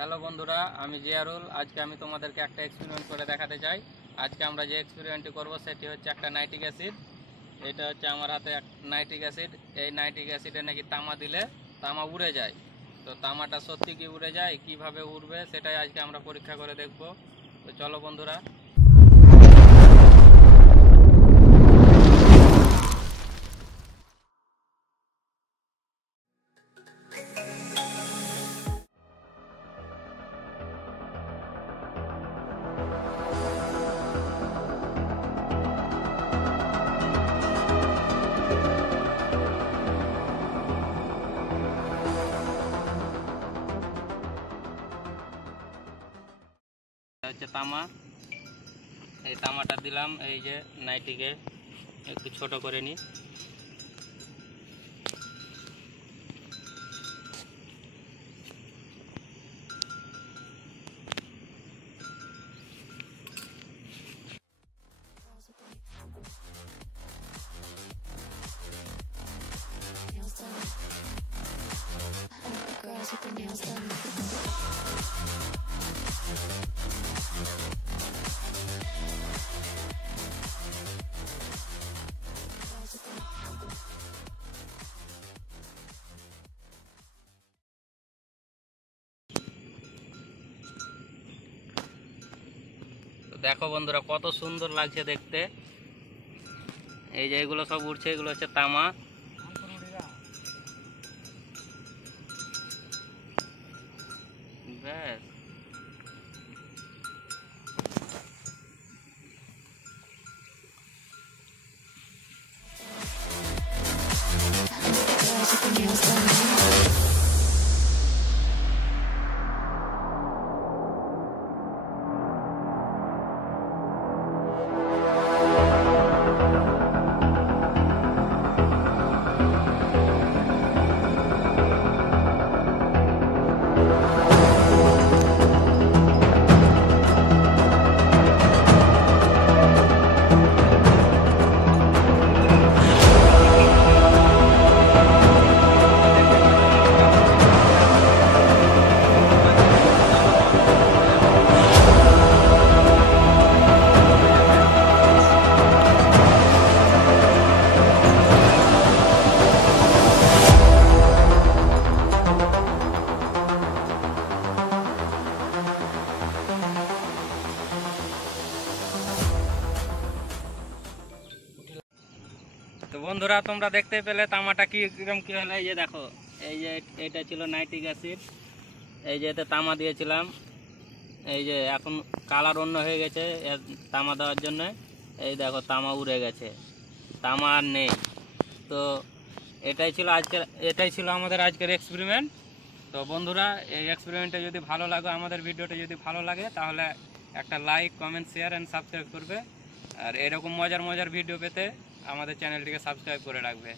Hello বন্ধুরা, আমি জিয়ারুল। আজকে আমি তোমাদেরকে একটা এক্সপেরিমেন্ট করে দেখাতে চাই। আজকে আমরা যে এক্সপেরিমেন্টটি করব সেটি হচ্ছে একটা নাইট্রিক অ্যাসিড। এটা হচ্ছে আমার হাতে নাইট্রিক অ্যাসিড। এই নাইট্রিক অ্যাসিডে নাকি তামা দিলে তামা উড়ে যায়। তো তামাটা সত্যি কি উড়ে যায়, কিভাবে উড়বে সেটাই আজকে আমরা পরীক্ষা করে দেখব। তো চলো বন্ধুরা। হচ্ছে তামা। এই তামাটা দিলাম এই যে নাইট্রিকে, একটু ছোট করে নিই। দেখো বন্ধুরা, কত সুন্দর লাগছে দেখতে। এই যে এগুলো সব উঠছে, এগুলো হচ্ছে তামা। ব্যাস। তো বন্ধুরা, তোমরা দেখতে পেলে তামাটা কিরকম কি হলো। এই যে দেখো, এই যে এটা ছিল নাইট্রিক অ্যাসিড। এই যে এতে তামা দিয়েছিলাম। এই যে এখন কালার অন্য হয়ে গেছে তামা দেওয়ার জন্য। এই দেখো, তামা উড়ে গেছে, তামা আর নেই। তো এটাই ছিল আমাদের আজকের এক্সপেরিমেন্ট। তো বন্ধুরা, এই এক্সপেরিমেন্টটা যদি ভালো লাগে, আমাদের ভিডিওটা যদি ভালো লাগে, তাহলে একটা like, comment, share and subscribe করবে। আর এরকম মজার মজার ভিডিও পেতে আমাদের চ্যানেলটিকে সাবস্ক্রাইব করে রাখবে।